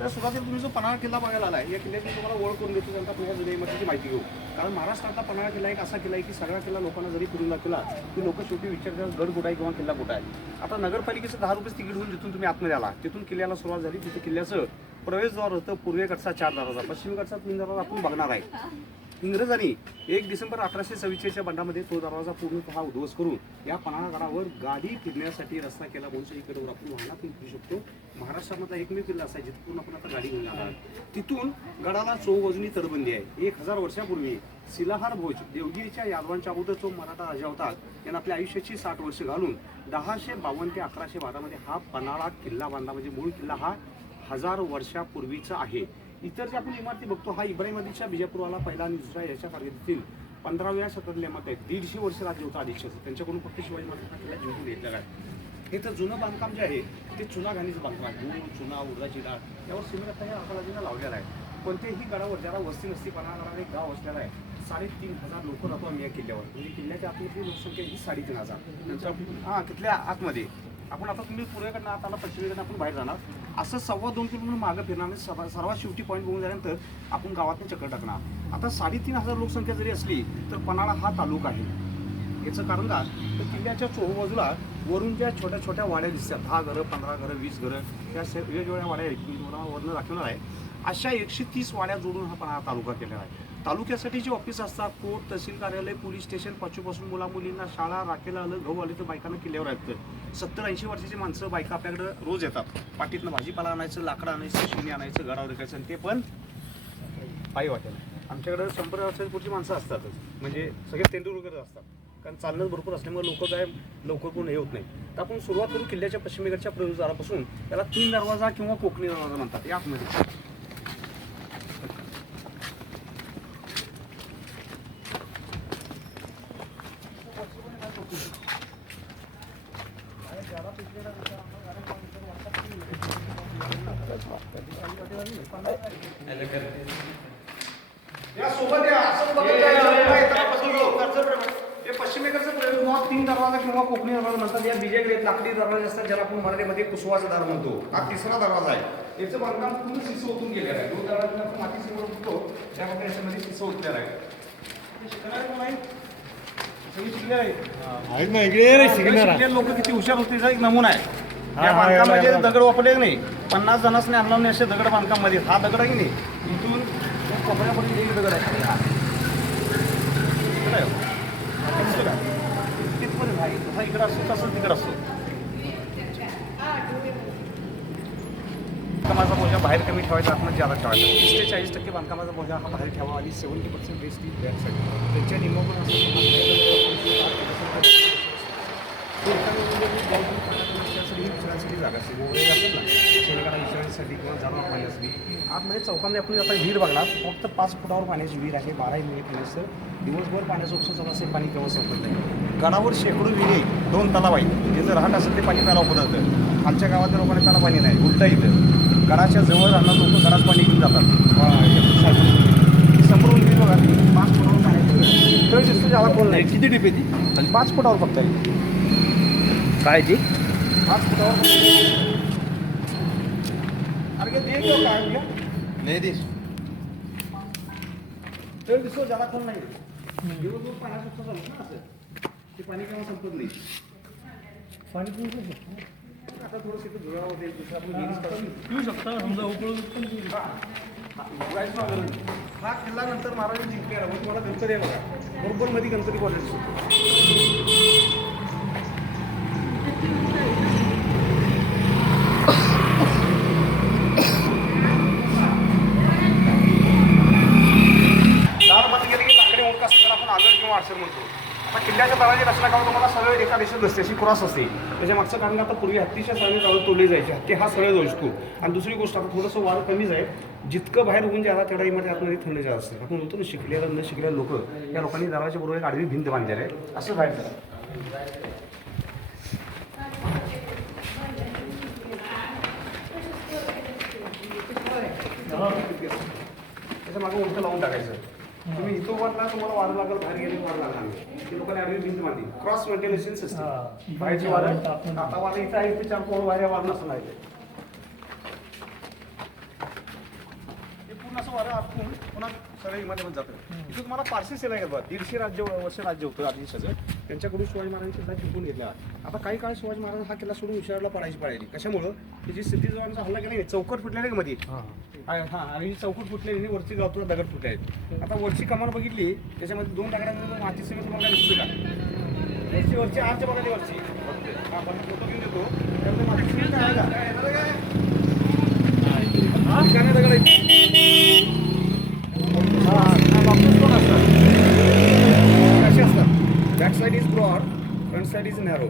तर सुरुवातीला तुम्ही जो पन्हाळा किल्ला बघायला आला या किल्ल्याची तुम्हाला ओळख करून देतो त्यांचा पुण्या जुन्या इमारतीची माहिती घेऊ. कारण महाराष्ट्रातला पन्हाळा किल्ला एक असा किल्ला आहे की सगळा किल्ला लोकांना जरी फिरून दाखवला की लोक शेवटी विचारतात गड कुठं आहे किंवा किल्ला कुठं आहे. आता नगरपालिकेचं 10 रुपये तिकीट होऊन जिथून तुम्ही आतमध्ये आला तिथून किल्ल्याला सुरुवात झाली. तिथे किल्ल्याचं प्रवेशद्वार होतं. पूर्वेकडचा 4 दरवाजा, पश्चिमेकडचा 3 दरवाजा आपण बघणार आहे. इंग्रजांनी 1 डिसेंबर 1844च्या बंडामध्ये तो दरवाजा पूर्णतः उद्ध्वस्त करून या पन्हाळगडावर गाडी फिरण्यासाठी रस्ता केला. म्हणून इकडे आपण वाहनातून फिरू शकतो. महाराष्ट्रामधला एकमेव किल्ला असा जिथून आपण आता गाडी घेऊन जाणार. तिथून गडाला चोबाजूनी तटबंदी आहे. 1000 वर्षापूर्वी शिलाहार भोज देवगिरीच्या यादवांच्या अगोदर जो मराठा राजा होता त्यानं आपल्या आयुष्याची 60 वर्ष घालून 1052 ते 1112 मध्ये हा पन्हाळा किल्ला बांधला. म्हणजे मूळ किल्ला हा 1000 वर्षापूर्वीचा आहे. इतर जे आपण इमारती बघतो हा इब्राहिम आदिलशा बिजापूरवाला पहिला आणि दुसरा याच्या कारकिर्दीतील 15व्या शतकातले इमारत आहेत. 150 वर्ष राज्य होतं आदिलशाचं. त्यांच्याकडून फक्त शिवाजी महाराजांना किल्ला जिंकून घेतलेला आहे. हे तर जुनं बांधकाम जे आहे ते चुना घाणीचं बांधकाम आहे. गूळ, चुना, उडदाची डाळ यावर सिमेंट आता या आकाराजीला लावलेला आहे. कोणत्याही गडावर ज्याला वस्ती नसती पन्हाळा एक गाव असलेला आहे. 3500 लोक राहतो आम्ही या किल्ल्यावर. म्हणजे किल्ल्याच्या आतमधली लोकसंख्या ही 3500. नंतर हां तिथल्या आतमध्ये आपण आता तुम्ही पूर्वेकडनं आत आला पश्चिमेकडनं आपण बाहेर जाणार. असं 2.25 किलोमीटर मागं फिरणार. सर्वात शेवटी पॉईंट बघून झाल्यानंतर आपण गावातून चक्कर टाकणार. आता 3500 लोकसंख्या जरी असली तर पन्हाळा हा तालुका आहे. याचं कारण का तर किल्ल्याच्या चोहोबाजूला वरून ज्या छोट्या छोट्या वाड्या दिसतात 10 घरं 15 घरं 20 घरं त्या वेगवेगळ्या वाड्या आहेत. तुम्ही वरून दाखवणार आहे. अशा 130 वाड्या जोडून हा पन्हाळा तालुका केलेला आहे. तालुक्यासाठी जे ऑफिस असतात कोर्ट, तहसील कार्यालय, पोलीस स्टेशन, पाचवीपासून मुलामुलींना शाळा, राखेला आलं गहू आले तर बायकांना किल्ल्यावर आहेत. 70-80 वर्षाची माणसं बायका आपल्याकडे रोज येतात. पाठीतनं भाजीपाला आणायचं, लाकडं आणायचं, शिणी आणायचं, गडावर विकायचं आणि ते पण पायी वाटेल. आमच्याकडे 100 वर्षाची पुढची माणसं असतातच. म्हणजे सगळे तेंडुलकर असतात. कारण चालणं भरपूर असल्यामुळे लोक काय लवकर कोण हे होत नाही. तर आपण सुरुवात करू किल्ल्याच्या पश्चिमेकडच्या प्रवेशद्वारापासून. त्याला 3 दरवाजा किंवा कोकणी दरवाजा म्हणतात. या आतमध्ये पश्चिमेकडचं प्रवेशद्वार 3 दरवाजा किंवा कोकणी दरवाजा म्हणतात. या बीजेकडे लाकडी दरवाजे असतात ज्याला आपण मराठीमध्ये कुसवाचा दार म्हणतो. हा 3रा दरवाजा आहे. याचं बांधकाम पूर्ण शिसं ओतून गेलेलं आहे. 2 दरवाजा आपण माती सिमेंट होतो त्यामध्ये याच्यामध्ये शिसं ओतलेलं आहे. लोक किती हुशार होते याचा एक नमुना आहे. या बांधकामामध्ये दगड वापरले नाही. 50 जणांनी आणला नाही असे दगड बांधकाम मध्ये. हा दगड आहे की नाही इथून कपड्यापर्यंत एक दगड आहे. तिथपर्यंत आहे. तसा इकडं असतो तसं तिकडं असतो. बांधकामाचा बोजा बाहेर कमी ठेवायचा आतमध्ये ज्यादा ठेवायचा. 30 ते 40% बांधकामाचा बोजा हा बाहेर ठेवा आणि 70% बेस्ट ती बॅकसाठी. त्यांच्या नियमावर जागा असते गोरे असतात ना शेणेकडा इन्शुरन्ससाठी किंवा जनावर पाण्यासाठी. आतमध्ये चौकामध्ये आपण आता विहीर बघणार. फक्त 5 फुटावर पाण्याची विहीर आहे. 12 महिने पाण्याचं दिवसभर पाण्याचं उपसा चालू असेल. पाणी केव्हा संपत नाही. गडावर शेकडो विहिरी 2 तलाव आहेत. जे जर राहत असेल ते पाणी प्यायला उपलब्ध जातं. खालच्या गावातल्या लोकांना त्याला पाणी नाही. उलटा इथं गडाच्या जवळ राहणार लोक गडाच पाणी घेऊन जातात. समोर विहीर बघा 5 फुटावर पाण्याची तर दिसतं ज्याला कोण नाही. किती टिप येते? 5 फुटावर फक्त आहे. काय ती 5 फुटावर अरे दे काय नाही दिस तर दिसतो ज्याला कोण नाही. दिवसभर पाण्यात उपसा चालू ना असं ते पाणी केव्हा संपत नाही. पाणी पिऊ शकतो आता थोडंसं इथं धुळावर देईल दुसरं आपण पिऊ शकता. समजा उकळून पण हा किल्ला नंतर महाराजांनी जिंकलेला. मग तुम्हाला गणपती आहे बघा बरोबर मध्ये गणपती कॉलेज. आता किल्ल्याच्या तळाची रचना करून तुम्हाला सरळ एका दिशेत नसते अशी क्रॉस असते. त्याच्या मागचं कारण आता पूर्वी हत्तीच्या साळी तळं तोडली जायची. हत्ती हा सरळ जाऊ शकतो. आणि दुसरी गोष्ट आता थोडंसं वारं कमीच आहे. जितकं बाहेर होऊन ज्यादा तेवढा इमारती आतमध्ये थंड जास्त असते. आपण होतो ना शिकलेला न शिकलेले लोक या लोकांनी दरवाच्या बरोबर एक आडवी भिंत बांधलेली आहे. असं बाहेर करा. त्याच्या मागं उलटं लावून टाकायचं. तुम्ही इथं वाटला तुम्हाला वारं लागेल बाहेर गेले वारं लागणार नाही. ते लोकांनी आडवी भिंत बांधली. Cross ventilation system. बाहेरची वारं आता वारं इथं आहे ते 4 कोण बाहेर वारं नसणार आहे. सगळं इमारतीमध्ये जातं. इथं तुम्हाला पारसी सेना आहे बघा, 150 वर्ष राज्य होतं आदिशाचं. त्यांच्याकडून शिवाजी महाराजांनी किल्ला जिंकून घेतला. आता काही काळ शिवाजी महाराज हा किल्ला सोडून विशाळला पडायची पडायची. कशामुळं की जी सिद्धीजवळचा हल्ला केला चौकट फुटलेली मध्ये, हा आणि चौकट फुटलेली वरची गावतून दगड फुटले आहेत. आता वरची कमान बघितली त्याच्यामध्ये 2 दगडांमध्ये माती सगळं तुम्हाला दिसतं का? वरची आरच्या बघा ती वरची, हा आपण फोटो घेऊन देतो. त्यामध्ये माती सगळी काय दगड कसे असतात? Back side is broad, front side is narrow.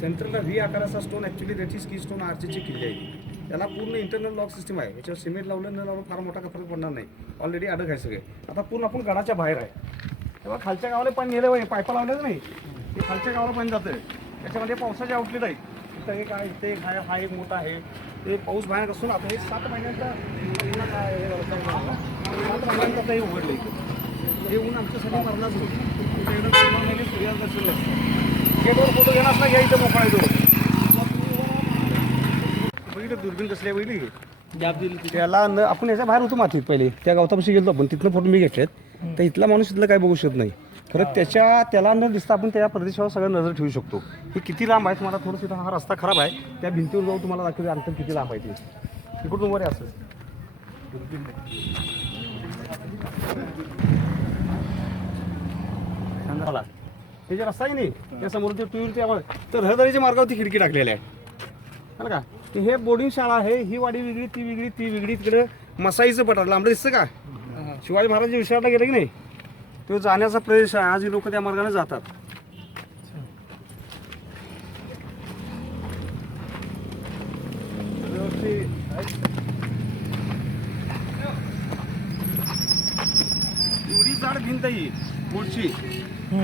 सेंट्रलला व्ही आकाराचा स्टोन ॲक्च्युली त्याची की स्टोन आर्चीची किल्ली आहे. त्याला पूर्ण इंटरनल लॉक सिस्टम आहे. याच्यावर सिमेंट लावलं न लावलं फार मोठा फरक पडणार नाही. ऑलरेडी अडक आहे सगळे. आता पूर्ण आपण गडाच्या बाहेर आहे. तेव्हा खालच्या गावाला पाणी नेलं पाहिजे, पायपा लावलेलं नाही, ते खालच्या गावाला पाणी जातं. त्याच्यामध्ये पावसाचे आउटलेट आहे. इथं एक आहे, इथे एक आहे, हा एक मोठा आहे. ते पाऊस भयानक असून आता हे 7 महिन्यांचा 7 महिन्यांचा हे उघडलं इथं. हे ऊन आमच्यासाठी मरणाच होतं. सूर्याचं दर्शन असतं. गेटवर फोटो घेणार असला घ्या, इथं मोकळा येतो. बघितलं दुर्बीण कसली आहे बघितली. त्याला आपण याच्या बाहेर होतो मातीत पहिले, त्या गावतापाशी गेलो आपण, तिथनं फोटो मी घेतलेत. तर इथला माणूस इथलं काय बघू शकत नाही. खरं त्याला न दिसता आपण त्या प्रदेशावर सगळं नजर ठेवू शकतो. हे किती लांब आहे तुम्हाला थोडंसं, हा रस्ता खराब आहे, त्या भिंतीवर जाऊन तुम्हाला दाखवते अंतर किती लांब आहे ते. इकडून वर असं सांगा हे जे रस्ता आहे नाही त्या समोर ते टूर तर रहदारीच्या मार्गावरती खिडकी टाकलेल्या आहे का. हे बोर्डिंग शाळा आहे. ही वाडी वेगळी, ती वेगळी, ती वेगळी. तिकडे मसाईचं पठार लांबडं दिसतं का? शिवाजी महाराज विशाळला गेले की नाही, तो जाण्याचा प्रदेश आहे. आज लोक त्या मार्गाने जातात. एवढी जाड भिंत ही पुढची.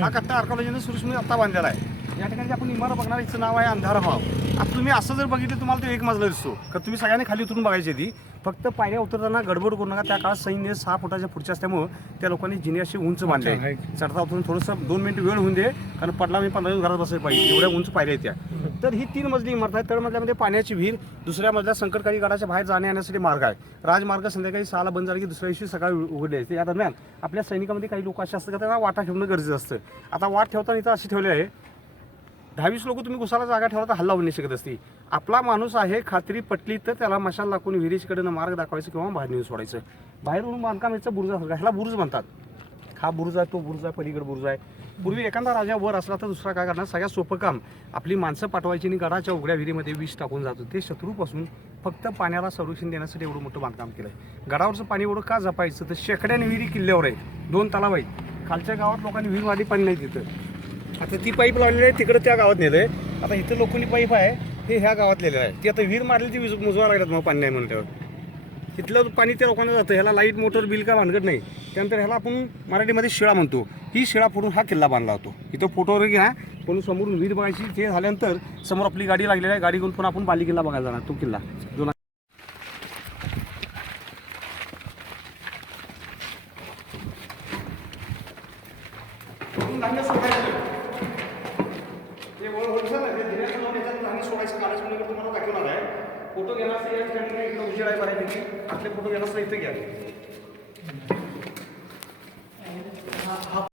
हा कट्टा आर्कॉलॉजीने सुरेशने आता बांधलेला आहे. या ठिकाणी आपण इमारत बघणार, याचं नाव आहे अंधार हॉल. आता तुम्ही असं जर बघितलं तुम्हाला तो एक मजला दिसतो. तर तुम्ही सगळ्यांनी खाली उतरून बघायची ती. फक्त पायऱ्या उतरताना गडबड करू नका. त्या काळात सैन्य 6 फुटाच्या पुढच्या असल्यामुळं त्या लोकांनी जिने अशी उंच बांधले. चढता उतरून थोडंसं 2 मिनिट वेळ होऊन दे, कारण पडला मी 15 दिवस घरात बसायला पाहिजे, एवढ्या उंच पायऱ्या येत्या. तर ही 3 मजली इमारत आहे. तळमजल्यामध्ये पाण्याची विहीर, दुसऱ्या मजल्यात संकटकाळी गडाच्या बाहेर जाण्या येण्यासाठी मार्ग आहे. राजमार्ग संध्याकाळी 6ला बंद झाला की दुसऱ्या दिवशी सकाळी उघडले असते. या दरम्यान आपल्या सैनिकामध्ये काही लोक असे असतात की त्यांना वाटा ठेवणं गरजेचं असतं. आता वाट ठेवताना इथं अशी ठेवली आहे, 10-20 लोक तुम्ही घुसाला जागा ठेवला तर हल्ला होऊ नाही शकत असते. आपला माणूस आहे, खात्री पटली तर त्याला मशाल दाखवून विहिरीकडनं मार्ग दाखवायचं किंवा बाहेर नेऊन सोडायचं. बाहेरून बांधकाम याचं बुरुज असतं, ह्याला बुरुज म्हणतात. हा बुरुज आहे, तो बुरुज आहे, पलीकडे बुरुज आहे. पूर्वी एखादा राजा वर असला तर दुसरा काय करणार, सगळ्यात सोपं काम आपली माणसं पाठवायची आणि गडाच्या उघड्या विहिरीमध्ये विष टाकून जातो. ते शत्रूपासून फक्त पाण्याला संरक्षण देण्यासाठी एवढं मोठं बांधकाम केलं आहे. गडावरचं पाणी एवढं का जपायचं, तर शेकड्याने विहिरी किल्ल्यावर आहेत, 2 तलाव आहेत. खालच्या गावात लोकांनी विहीरवादी पाणी नाही तिथं. आता ती पाईप लावलेली आहे, तिकडे त्या गावात नेलं आहे. आता इथं लोखंडी पाईप आहे, हे ह्या गावात लिहिलेलं आहे. ती आता विहीर मारली, ती मुजवा लागल्यात मग पाणी नाही म्हणल्यावर. तिथलं पाणी त्या लोकांना जातं. ह्याला लाईट मोटर बिल का भानगड नाही. त्यानंतर ह्याला आपण मराठीमध्ये शिळा म्हणतो. ही शिळा फोडून हा किल्ला बांधला होतो. इथं फोटोवर घ्या, पण समोरून विहीर बघायची. ते झाल्यानंतर समोर आपली गाडी लागलेली आहे, गाडी घेऊन पण आपण बाली किल्ला बघायला जाणार. तो किल्ला जो सोडायचं कालच म्हणजे तुम्हाला दाखवणार आहे. फोटो घेणार असं या ठिकाणी इकडे उजेड आहे बऱ्यापैकी. आपले फोटो घेणार असं इथं घ्या.